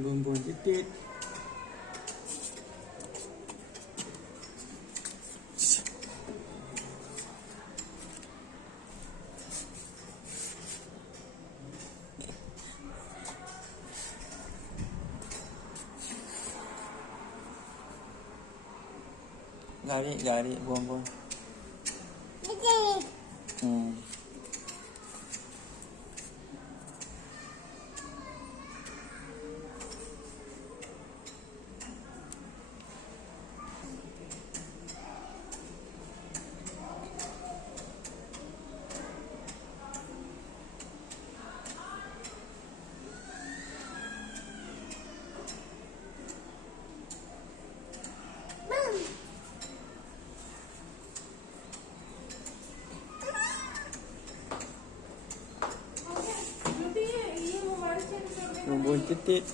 Bumbun titit. Gari, bumbun. Hmm. Bumbun titit.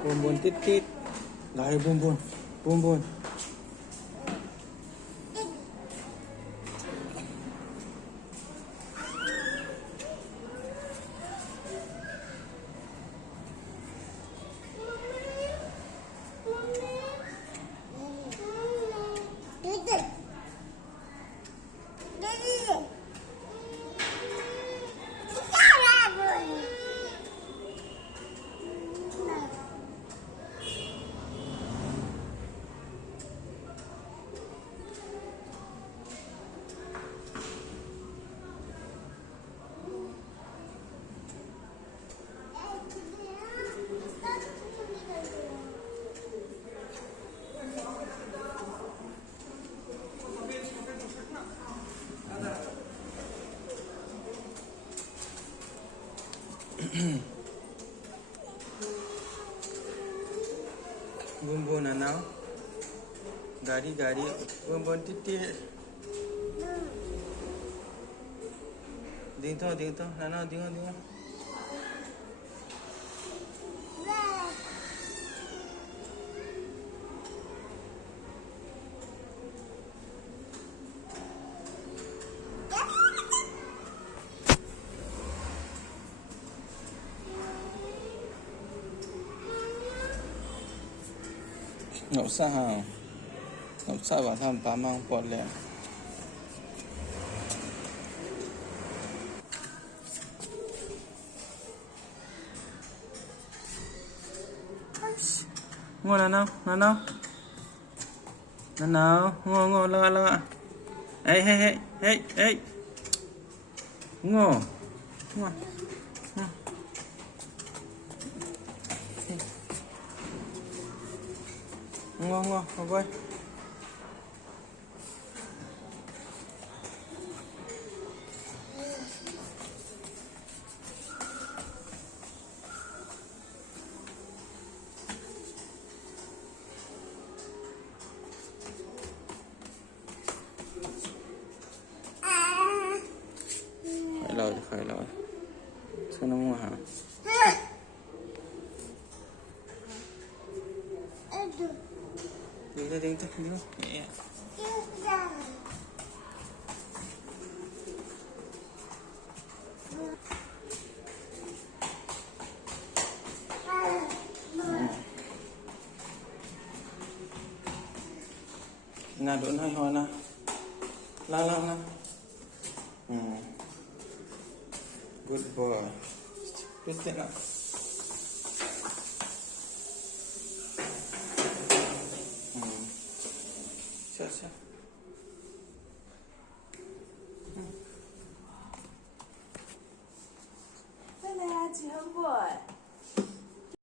Bumbun titit. Lari bumbun. Bumbun. Bumbun anau. Gari. Bumbun titit. Dito. Nanau, tengok. Nggak usah, Pak sampah mang pot le. Ngo Nanau. Ngo langa. Hey. Ngo. Ngo, boy. Khởi lỗi. Sao nó mua hả? Đi đi. Nhẹ. Nga đuổi hơi hoa na. La. Good boy. Good thing. Sure.